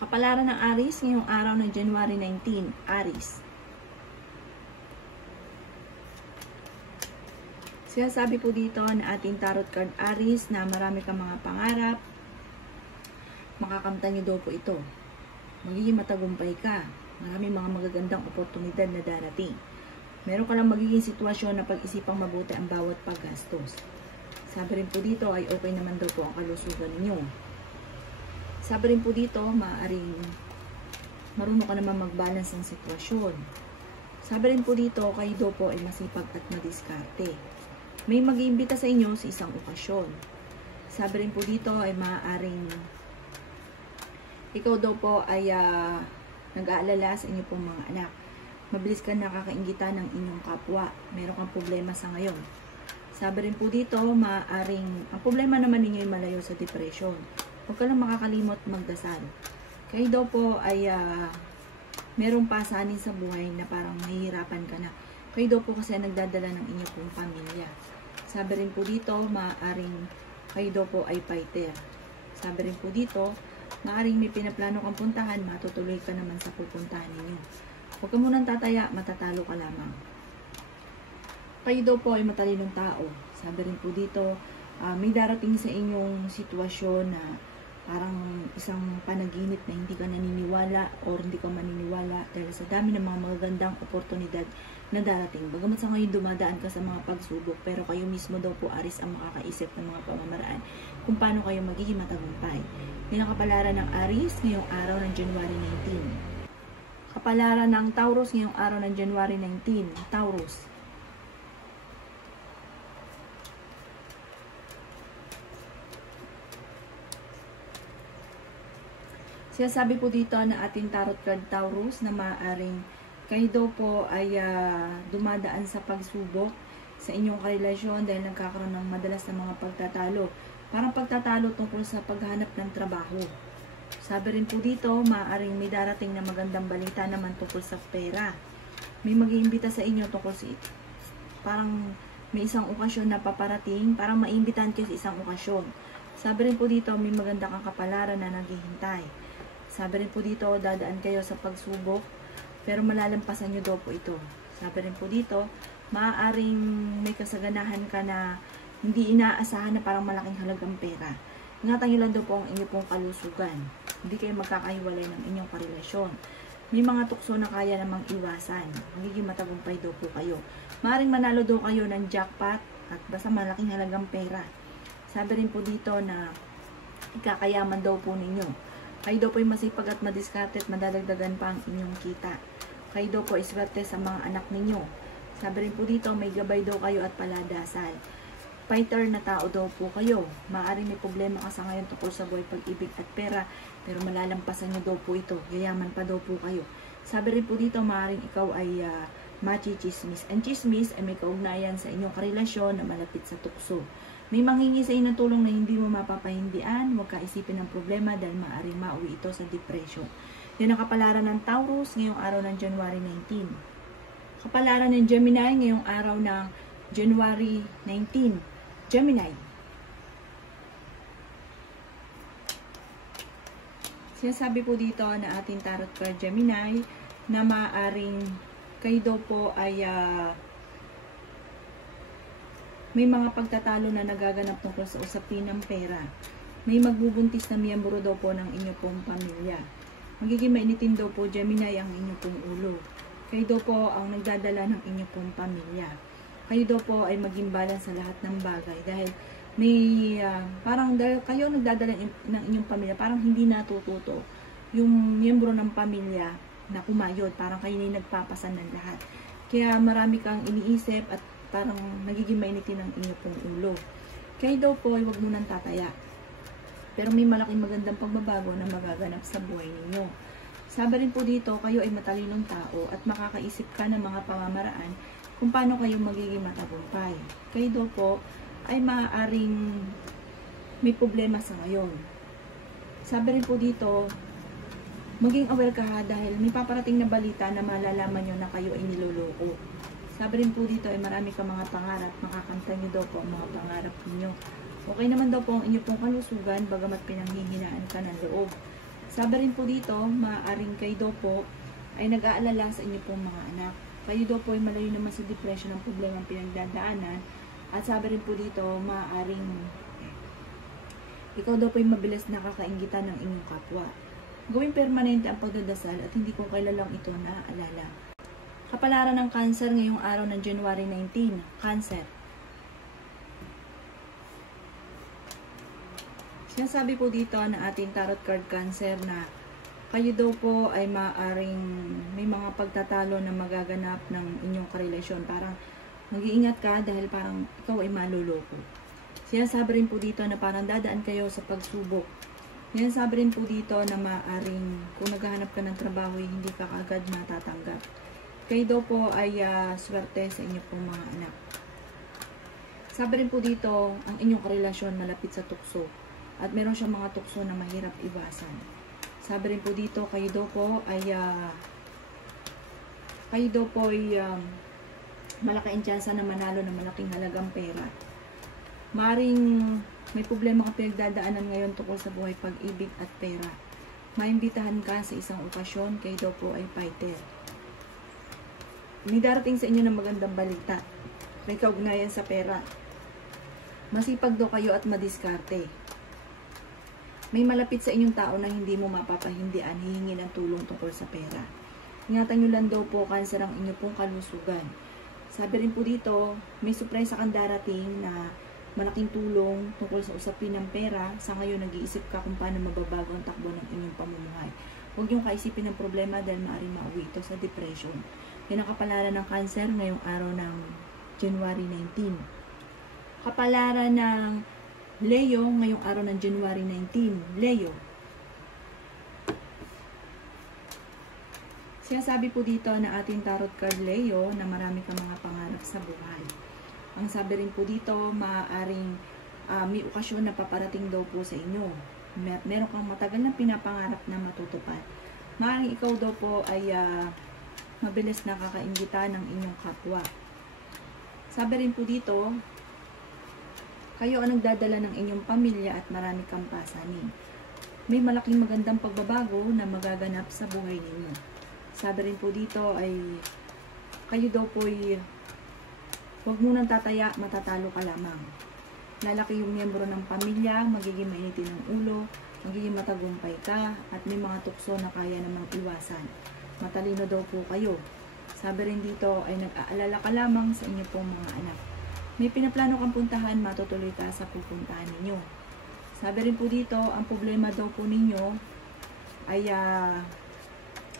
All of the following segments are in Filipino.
Kapalaran ng Aries ngayong araw ng January 19, Aries. Sinasabi po dito na ating tarot card Aries na marami kang mga pangarap. Makakamtan niyo daw po ito. Magiging matagumpay ka. Maraming mga magagandang oportunidad na darating. Meron ka lang magiging sitwasyon na pag-isipang mabuti ang bawat paggastos. Sabi rin po dito ay okay naman daw po ang kalusugan ninyo. Sabi rin po dito, maaaring marunong ka naman mag-balance ng sitwasyon. Sabi rin po dito, kayo daw po ay masipag at madiskarte. May mag-iimbita sa inyo sa isang okasyon. Sabi rin po dito ay maaaring ikaw daw po ay nag-aalala sa inyo pong mga anak. Mabilis ka nakakainggitan ng inyong kapwa. Meron kang problema sa ngayon. Sabi rin po dito, maaaring ang problema naman ninyo ay malayo sa depression. Huwag ka lang makakalimot magdasal. Kayo daw po ay merong pasanin sa buhay na parang mahihirapan ka na. Kayo daw po kasi nagdadala ng inyong pong pamilya. Sabi rin po dito, maaaring kayo daw po ay fighter. Sabi rin po dito, maaaring may pinaplano kang puntahan, matutuloy ka naman sa pupuntahan ninyo. Huwag ka munang tataya, matatalo ka lamang. Kayo daw po ay matalinong tao. Sabi rin po dito, may darating sa inyong sitwasyon na parang isang panaginip na hindi ka naniniwala o hindi ka maniniwala dahil sa dami ng mga magagandang oportunidad na darating. Bagamat sa ngayon dumadaan ka sa mga pagsubok, pero kayo mismo daw po Aries ang makakaisip ng mga pamamaraan kung paano kayo magiging matagumpay. Yan ang kapalaran ng Aries ngayong araw ng January 19. Kapalaran ng Taurus ngayong araw ng January 19. Taurus. Sabi po dito na ating tarot card Taurus na maaaring kayo daw po ay dumadaan sa pagsubok sa inyong karelasyon dahil nagkakaroon ng madalas na mga pagtatalo. Parang pagtatalo tungkol sa paghanap ng trabaho. Sabi rin po dito, maaaring may darating na magandang balita naman tungkol sa pera. May mag-iimbita sa inyo tungkol sa parang may isang okasyon na paparating, parang maimbitahan kayo sa isang okasyon. Sabi rin po dito, may maganda kang kapalaran na naghihintay. Sabi rin po dito, dadaan kayo sa pagsubok, pero malalampasan nyo daw po ito. Sabi rin po dito, maaaring may kasaganahan ka na hindi inaasahan na parang malaking halagang pera. Ingatan nyo lang daw po ang inyong pong kalusugan. Hindi kayo magkakahiwalay ng inyong karelasyon. May mga tukso na kaya namang iwasan. Magiging matagumpay daw po kayo. Maaaring manalo daw kayo ng jackpot at basta malaking halagang pera. Sabi rin po dito na ikakayaman daw po ninyo. Kayo daw po ay masipag at madiskarte at madadagdagan pa ang inyong kita. Kayo daw po ay swerte sa mga anak ninyo. Sabi rin po dito, may gabay daw kayo at paladasal. Fighter na tao daw po kayo. Maaaring may problema ka sa ngayon tungkol sa buhay, pag-ibig at pera, pero malalampasan nyo daw po ito. Yayaman pa daw po kayo. Sabi rin po dito, maaaring ikaw ay machichismis. Ang chismis ay may kaugnayan sa inyong karelasyon na malapit sa tukso. May manghingi sa inyo ng tulong na hindi mo mapapahindian, huwag ka isipin ng problema dahil maaaring mauwi ito sa depression. Yan ang kapalaran ng Taurus ngayong araw ng January 19. Kapalaran ng Gemini ngayong araw ng January 19. Gemini. Sinasabi po dito na ating tarot card Gemini na maaaring kayo daw po ay may mga pagtatalo na nagaganap tungkol sa usapin ng pera. May magbubuntis na miyembro daw po ng inyong pong pamilya. Magiging mainitin daw po Gemini ang inyong pong ulo. Kayo daw po ang nagdadala ng inyong pong pamilya. Kayo daw po ay maging balance sa lahat ng bagay dahil may parang dahil kayo nagdadala ng inyong pamilya, parang hindi natututo yung miyembro ng pamilya na kumayod. Parang kayo na nagpapasan ng lahat. Kaya marami kang iniisip at parang nagiging mainitin ang inyong pong ulo. Kaya daw po ay huwag munang tataya. Pero may malaking magandang pagbabago na magaganap sa buhay ninyo. Sabi rin po dito, kayo ay matalinong tao at makakaisip ka ng mga pamamaraan kung paano kayo magiging matagumpay. Kayo daw po ay maaaring may problema sa ngayon. Sabi rin po dito, maging aware ka dahil may paparating na balita na malalaman nyo na kayo ay niloloko. Sabi rin po dito ay marami ka mga pangarap, makakamtan nyo daw po ang mga pangarap ninyo. Okay naman daw po ang inyong pong kalusugan, bagamat pinanghihinaan ka ng loob. Sabi rin po dito, maaaring kayo daw po ay nag-aalala sa inyo pong mga anak. Kayo daw po ay malayo naman sa depression ng problema ang pinagdadaanan. At sabi rin po dito, maaaring ikaw daw po ay mabilis nakakainggitan ng inyong kapwa. Gawing permanente ang pagdadasal at hindi ko kailan lang ito naaalala. Kapalaran ng Cancer ngayong araw ng January 19. Cancer. Sinasabi po dito na ating tarot card Cancer na kayo daw po ay maaaring may mga pagtatalo na magaganap ng inyong karelasyon. Parang mag-iingat ka dahil parang ikaw ay maluloko. Sinasabi rin po dito na parang dadaan kayo sa pagsubok. Sinasabi rin po dito na maaaring kung naghahanap ka ng trabaho hindi ka kaagad matatanggap. Kayo daw po ay swerte sa inyo pong mga anak. Sabi rin po dito ang inyong karelasyon malapit sa tukso at meron siyang mga tukso na mahirap iwasan. Sabi rin po dito, kayo daw po ay malaki ang tsansa na manalo ng malaking halagang pera. Maring may problema kang pinagdadaanan ngayon tungkol sa buhay, pag-ibig at pera. Maimbitahan ka sa isang okasyon, kayo daw po ay fighter. May darating sa inyo ng magandang balita. May kaugnayan sa pera. Masipag daw kayo at madiskarte. May malapit sa inyong tao na hindi mo mapapahindian, hihingi ng tulong tungkol sa pera. Ingatan nyo lang daw po, Cancer, ang inyo pong kalusugan. Sabi rin po dito, may surprise kang darating na malaking tulong tungkol sa usapin ng pera. Sa ngayon, nag-iisip ka kung paano mababago ang takbo ng inyong pamumuhay. Huwag niyong kaisipin ng problema dahil maaaring mauwi ito sa depression. Yan ang kapalaran ng Cancer ngayong araw ng January 19. Kapalaran ng Leo ngayong araw ng January 19. Leo. Sinasabi po dito na ating tarot card Leo na marami kang mga pangarap sa buhay. Ang sabi rin po dito, maaaring may okasyon na paparating daw po sa inyo. Meron kang matagal na pinapangarap na matutupad. Maaaring ikaw daw po ay mabilis nakakainggitan ng inyong kapwa. Sabi rin po dito, kayo ang nagdadala ng inyong pamilya at marami kang pasanin. May malaking magandang pagbabago na magaganap sa buhay ninyo. Sabi rin po dito ay kayo daw po ay huwag munang tataya, matatalo ka lamang. Lalaki yung miyembro ng pamilya, magiging mainitin ng ulo, magiging matagumpay ka, at may mga tukso na kaya namang iwasan. Matalino daw po kayo. Sabi rin dito ay nag-aalala ka lamang sa inyo pong mga anak. May pinaplano kang puntahan, matutuloy ka sa pupuntahan ninyo. Sabi rin po dito, ang problema daw po ninyo ay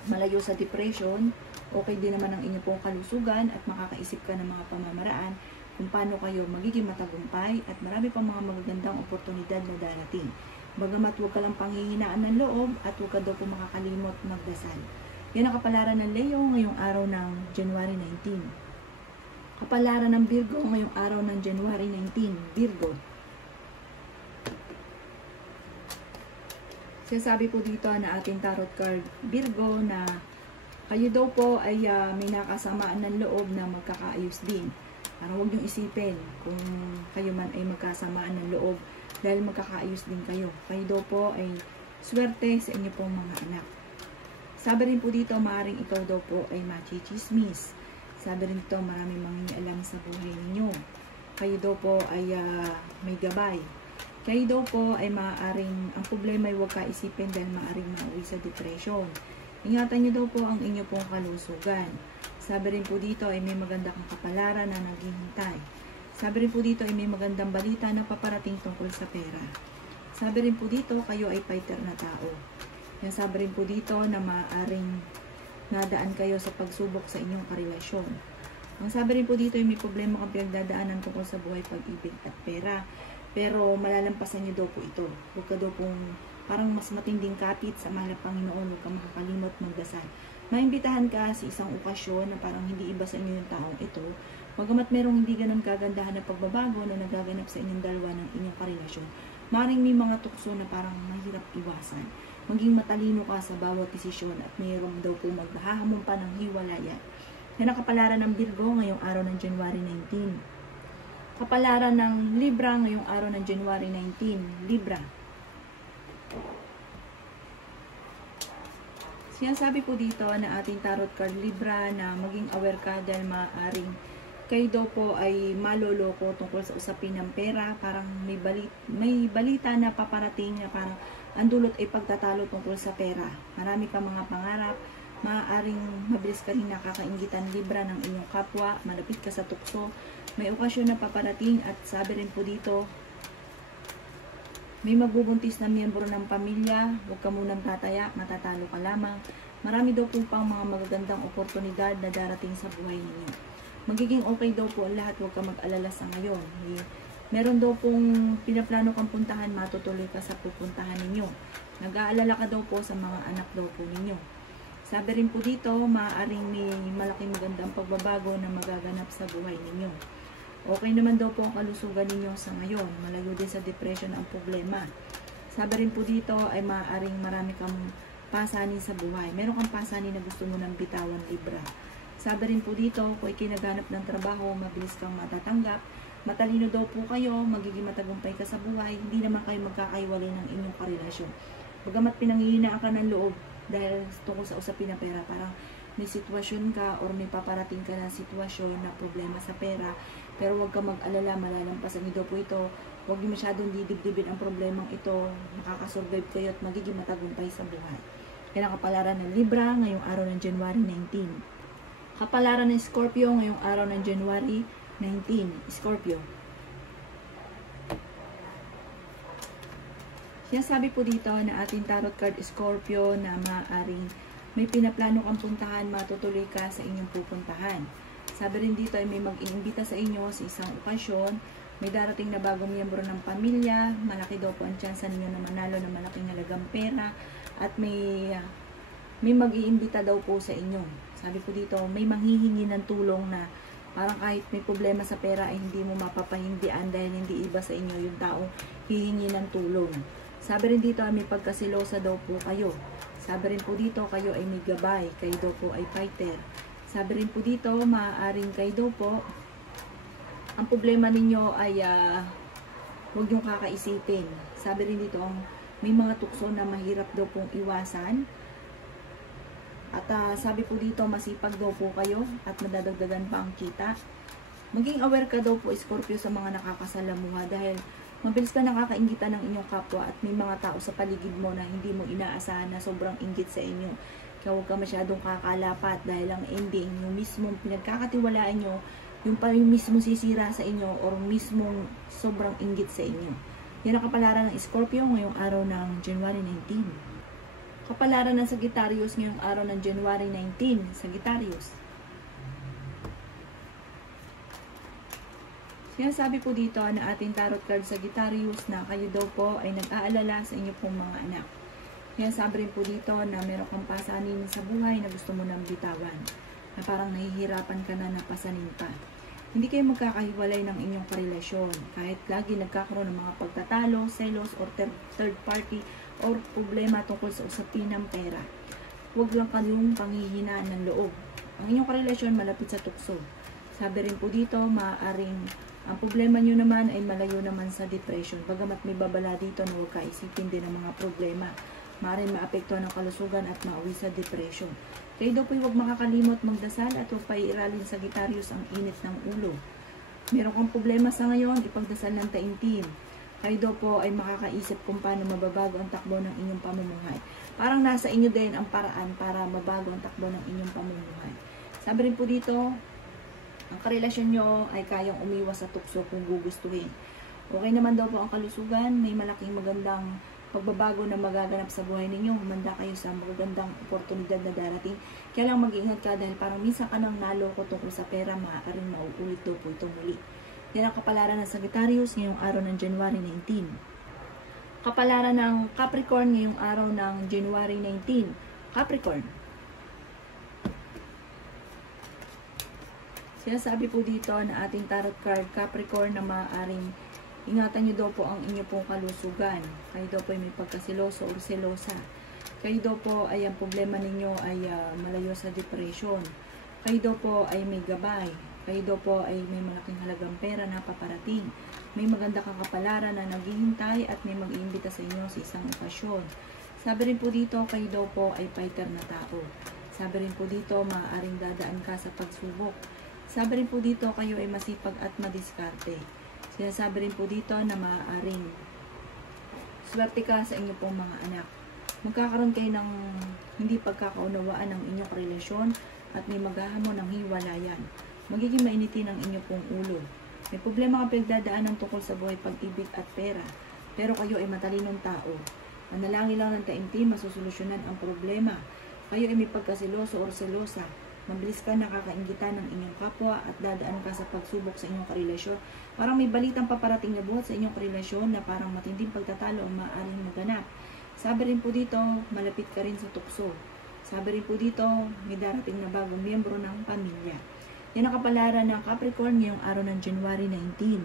malayo sa depression. Okay din naman ang inyong pong kalusugan at makakaisip ka ng mga pamamaraan kung paano kayo magiging matagumpay at marami pang mga magagandang oportunidad na darating. Bagamat huwag ka lang panghihinaan ng loob at huwag ka daw po makakalimot magdasal. Yan ang kapalaran ng Leo ngayong araw ng January 19. Kapalaran ng Virgo ngayong araw ng January 19. Virgo. Sinasabi po dito na ating tarot card Virgo na kayo daw po ay may nakasamaan ng loob na magkakaayos din. Parang huwag niyong isipin kung kayo man ay magkasamaan ng loob dahil magkakaayos din kayo. Kayo daw po ay swerte sa inyo pong mga anak. Sabi rin po dito, maaaring ikaw daw po ay machichismis. Sabi rin ito, maraming mangingialam sa buhay ninyo. Kayo daw po ay may gabay. Kayo daw po ay maaaring, ang problema ay huwag ka isipin dahil maaaring mauwi sa depression. Ingatan nyo daw po ang inyo pong kalusugan. Sabi rin po dito ay may maganda kang kapalaran na naghihintay. Sabi rin po dito ay may magandang balita na paparating tungkol sa pera. Sabi rin po dito, kayo ay fighter na tao. Yan, sabi rin po dito na maaaring nadaan kayo sa pagsubok sa inyong karelasyon. Ang sabi rin po dito ay may problema kang pinagdadaanan tungkol sa buhay, pag-ibig at pera. Pero malalampasan nyo daw po ito. Huwag ka daw pong parang mas matinding kapit sa mahal ng Panginoon. Huwag ka makakalimot magdasal. Maimbitahan ka sa isang okasyon na parang hindi iba sa inyo yung taong ito. Magamat merong hindi ganun kagandahan na pagbabago na nagaganap sa inyong dalawa ng inyong karelasyon. Maring may mga tukso na parang mahirap iwasan. Maging matalino ka sa bawat desisyon at mayroong daw po maghahamon pa ng hiwalayan. Yan ang kapalaran ng Virgo ngayong araw ng January 19. Kapalaran ng Libra ngayong araw ng January 19. Libra. Sinasabi po dito na ating tarot card Libra na maging aware ka dahil maaaring kayo daw po ay maloloko tungkol sa usapin ng pera. Parang may balita na paparating na parang ang dulot ay pagtatalo tungkol sa pera. Marami ka mga pangarap, maaaring mabilis ka rin nakakainggitan Libra ng inyong kapwa, malapit ka sa tukso, may okasyon na paparating at sabi rin po dito, may magbubuntis na miyembro ng pamilya, huwag ka munang tataya, matatalo ka lamang. Marami daw po pang mga magagandang oportunidad na darating sa buhay ninyo. Magiging okay daw po ang lahat, huwag ka mag-alala sa ngayon. Meron daw pong pinaplano kang puntahan, matutuloy ka sa pupuntahan ninyo. Nag-aalala ka daw po sa mga anak daw po ninyo. Sabi rin po dito, maaaring may malaking magandang pagbabago na magaganap sa buhay ninyo. Okay naman daw po ang kalusugan ninyo sa ngayon. Malayo din sa depression ang problema. Sabi rin po dito ay maaaring marami kang pasanin sa buhay. Meron kang pasanin na gusto mo ng bitawan Libra. Sabi rin po dito, kung ikinaghanap ng trabaho, mabilis kang matatanggap. Matalino daw po kayo, magiging matagumpay ka sa buhay. Hindi naman kayo magkakaiwalay ng inyong karelasyon. Bagamat pinanghihinaan ka ng loob dahil tungkol sa usapin ng pera, parang may sitwasyon ka or may paparating ka na sitwasyon na problema sa pera, pero huwag ka mag-alala, malalampasan niyo daw po ito. Huwag niyo masyadong didibdibin ang problemang ito, makakasurvive kayo at magiging matagumpay sa buhay. Yan ang kapalaran ng Libra ngayong araw ng January 19. Kapalaran ng Scorpio ngayong araw ng January 19. Scorpio. Sinasabi po dito na ating tarot card Scorpio na maaaring may pinaplano kang puntahan, matutuloy ka sa inyong pupuntahan. Sabi rin dito ay may mag-iimbita sa inyo sa isang okasyon, may darating na bagong miyembro ng pamilya, malaki daw po ang tsansa ninyo na manalo ng malaking halagang pera, at may mag-iimbita daw po sa inyo. Sabi po dito, may manghihingi ng tulong na parang kahit may problema sa pera ay hindi mo mapapahindian dahil hindi iba sa inyo yung taong hihingi ng tulong. Sabi rin dito ay may pagkasilosa daw po kayo. Sabi rin po dito, kayo ay may gabay, kayo daw po ay fighter. Sabi rin po dito, maaaring kayo daw po, ang problema ninyo ay huwag niyong kakaisipin. Sabi rin dito, may mga tukso na mahirap daw pong iwasan. At sabi po dito, masipag daw po kayo at madadagdagan pa ang kita. Maging aware ka daw po, Scorpio, sa mga nakakasalamuha dahil mabilis ka nakakainggitan ng inyong kapwa at may mga tao sa paligid mo na hindi mo inaasahan na sobrang inggit sa inyo. Kaya huwag ka masyadong kakalapat dahil ang ending, yung mismong pinagkakatiwalaan nyo, yung pa yung mismong sisira sa inyo or mismong sobrang inggit sa inyo. Yan ang kapalaran ng Scorpio ngayong araw ng January 19. Kapalaran ng Sagittarius ngayong araw ng January 19. Sagittarius. Sinasabi po dito na ating tarot card Sagittarius na kayo daw po ay nag-aalala sa inyo pong mga anak. Sinasabi rin po dito na meron kang pasanin sa buhay na gusto mo nang bitawan. Na parang nahihirapan ka na napasanin pa. Hindi kayo magkakahiwalay ng inyong karelasyon. Kahit lagi nagkakaroon ng mga pagtatalo, selos, or third party, or problema tungkol sa usapin ng pera. Huwag lang kayong panghihinaan ng loob. Ang inyong karelasyon malapit sa tukso. Sabi rin po dito, maaaring ang problema nyo naman ay malayo naman sa depression. Bagamat may babala dito na huwag kaisipin din ang mga problema. Maaaring maapektuhan ang kalusugan at mauwi sa depression. Kayo daw po huwag makakalimot magdasal at huwag paiiralin sa Sagittarius ang init ng ulo. Meron kang problema sa ngayon, ipagdasal ng taimtim. Kayo daw po ay makakaisip kung paano mababago ang takbo ng inyong pamumuhay. Parang nasa inyo din ang paraan para mabago ang takbo ng inyong pamumuhay. Sabi rin po dito, ang karelasyon nyo ay kayang umiwas sa tukso kung gugustuhin. Okay naman daw po ang kalusugan, may malaking magandang pagbabago na magaganap sa buhay ninyo. Humanda kayo sa magandang oportunidad na darating. Kaya lang mag-iingat ka dahil parang minsan ka nang naloko tungkol sa pera, maaaring mauulit daw po ito muli. Yan ang kapalaran ng Sagittarius ngayong araw ng January 19. Kapalaran ng Capricorn ngayong araw ng January 19. Capricorn. Sinasabi po dito na ating tarot card Capricorn na maaaring ingatan nyo daw po ang inyo pong kalusugan. Kayo daw po ay may pagkasiloso o selosa. Kayo daw po ay ang problema ninyo ay malayo sa depression. Kayo daw po ay may gabay. Kayo daw po ay may malaking halagang pera na paparating. May maganda kang kapalaran na naghihintay at may mag-iimbita sa inyo sa isang okasyon. Sabi rin po dito, kayo daw po ay fighter na tao. Sabi rin po dito, maaaring dadaan ka sa pagsubok. Sabi rin po dito, kayo ay masipag at madiskarte. Sinasabi rin po dito na maaaring swerte ka sa inyo pong mga anak. Magkakaroon kayo ng hindi pagkakaunawaan ng inyong relasyon at may maghahamon ng hiwalayan. Magiging mainitin ang inyo pong ulo. May problema kang pinagdadaanan tungkol sa buhay, pag-ibig at pera. Pero kayo ay matalinong tao. Manalangin lang ng taimtim, masusolusyonan ang problema. Kayo ay may pagkasiloso o selosa. Mabilis ka nakakainggitan ng inyong kapwa at dadaan ka sa pagsubok sa inyong karelasyon. Parang may balitang paparating na buhat sa inyong karelasyon na parang matinding pagtatalo ang maaaring maganap. Sabi rin po dito, malapit ka rin sa tukso. Sabi rin po dito, may darating na bagong miyembro ng pamilya. Yan ang kapalaran ng Capricorn ngayong araw ng January 19.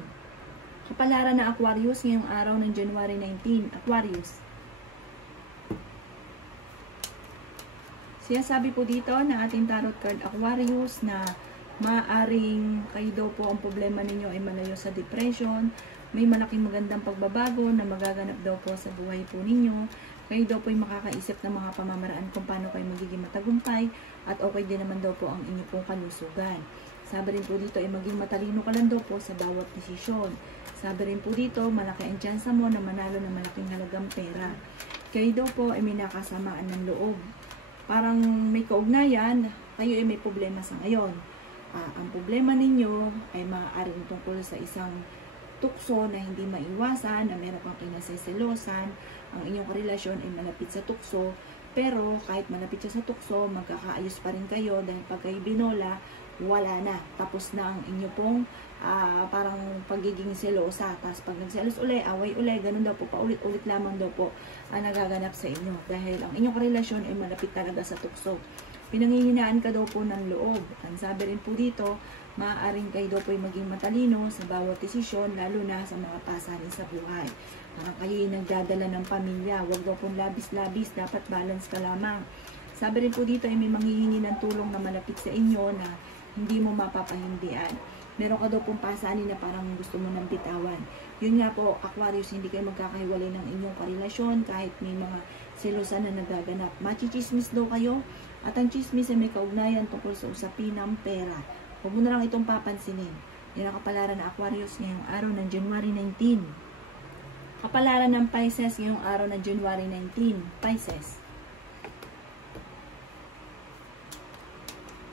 Kapalaran ng Aquarius ngayong araw ng January 19. Aquarius. Sabi po dito na ating tarot card Aquarius na maaring kayo daw po ang problema ninyo ay malayo sa depression. May malaking magandang pagbabago na magaganap daw po sa buhay po ninyo. Kayo daw po ay makakaisip ng mga pamamaraan kung paano kayo magiging matagumpay at okay din naman daw po ang inyo pong kalusugan. Sabi rin po dito ay maging matalino ka lang daw po sa bawat desisyon. Sabi rin po dito, malaki ang tsansa mo na manalo ng malaking halagang pera. Kayo daw po ay may nakasamaan ng loob. Parang may kaugnayan, kayo ay may problema sa ngayon. Ang problema ninyo ay maaaring tungkol sa isang tukso na hindi maiwasan, na meron kang kinasayselosan, ang inyong relasyon ay malapit sa tukso, pero kahit malapit siya sa tukso, magkakaayos pa rin kayo dahil pag kayo binola, wala na. Tapos na ang inyo pong parang pagiging selosa. Tapos pag nagselos uli, away uli, ganun daw po, paulit-ulit lamang daw po ang nagaganap sa inyo. Dahil ang inyong relasyon ay malapit talaga sa tukso. Pinanghihinaan ka daw po ng loob. Ang sabi rin po dito, maaaring kayo daw po ay maging matalino sa bawat desisyon, lalo na sa mga pasarin sa buhay. Parang kayo ay nagdadala ng pamilya. Huwag daw po labis-labis, dapat balance ka lamang. Sabi rin po dito ay may manghihingi ng tulong na malapit sa inyo na hindi mo mapapahindian. Meron ka daw pong pasanin na parang gusto mo nang bitawan. Yun nga po, Aquarius, hindi kayo magkakahiwalay ng inyong karelasyon kahit may mga selosan na nagaganap. Machichismis daw kayo at ang chismis ay may kaugnayan tungkol sa usapin ng pera. Huwag mo na lang itong papansinin. Yan ang kapalaran ng Aquarius ngayong araw ng January 19. Kapalaran ng Pisces ngayong araw ng January 19. Pisces.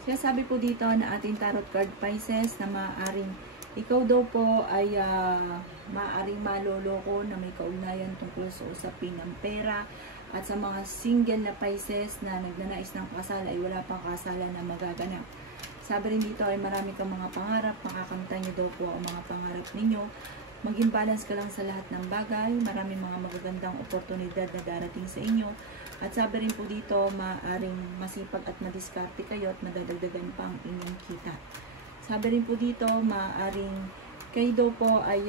Sabi po dito na ating tarot card Pisces na maaaring ikaw daw po ay maaaring maloloko na may kaugnayan tungkol sa usapin ng pera, at sa mga single na Pisces na nagnanais ng kasal ay wala pang kasalan na magaganap. Sabi rin dito ay marami kang mga pangarap, makakamtan niyo daw po ang mga pangarap ninyo. Maging balance ka lang sa lahat ng bagay, maraming mga magagandang oportunidad na darating sa inyo. At sabi rin po dito, maaaring masipag at madiskarte kayo at madadagdagan pang inyong kita. Sabi rin po dito, maaaring kayo daw po ay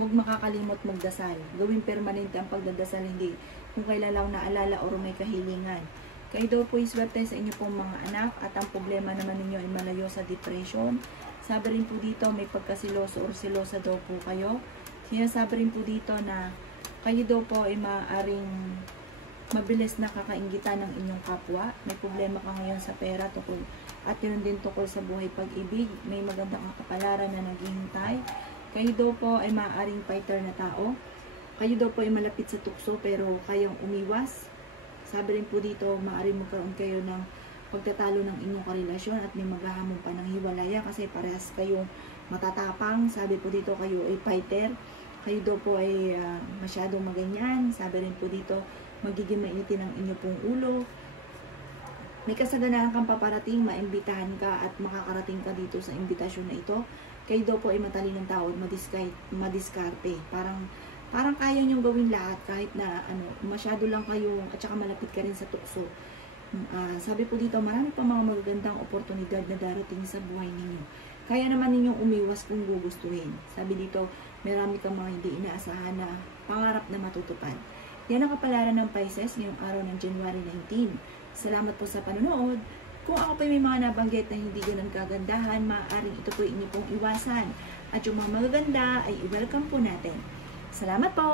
huwag makakalimot magdasal. Gawing permanente ang pagdadasal, hindi kung kailan lang naalala o may kahilingan. Kayo daw po iswerte sa inyo pong mga anak at ang problema naman ninyo ay malayo sa depression. Sabi rin po dito, may pagkasiloso o selosa daw po kayo. Sinasabi rin po dito na kayo daw po ay maaaring mabilis na kakainggitan ng inyong kapwa. May problema ka ngayon sa pera tukol, at yun din tukol sa buhay pag-ibig. May magandang kapalaran na naghihintay. Kayo daw po ay maaaring fighter na tao. Kayo daw po ay malapit sa tukso pero kayang umiwas. Sabi rin po dito, maaaring magkaroon kayo ng pagtatalo ng inyong karelasyon at may maghahamon pa ng hiwalaya kasi parehas kayong matatapang. Sabi po dito, kayo ay fighter. Kayo daw po ay masyadong maganyan. Sabi rin po dito, magiging mainitin ang inyo pong ulo. May kasaganaan kang paparating, maimbitahan ka at makakarating ka dito sa imbitasyon na ito. Kayo daw po ay matalinong tao at madiskarte. Parang kaya niyong gawin lahat kahit na masyado lang kayo at saka malapit ka rin sa tukso. Sabi po dito, marami pa mga magagandang oportunidad na darating sa buhay ninyo. Kaya naman ninyong umiwas kung gugustuhin. Sabi dito, marami kang mga hindi inaasahan na pangarap na matutupad. Yan ang kapalaran ng Pisces ngayong araw ng January 19. Salamat po sa panonood. Kung ako pa may mga nabanggit na hindi ganun kagandahan, maaaring ito po inyo pong iwasan. At yung mga magaganda ay i-welcome po natin. Salamat po!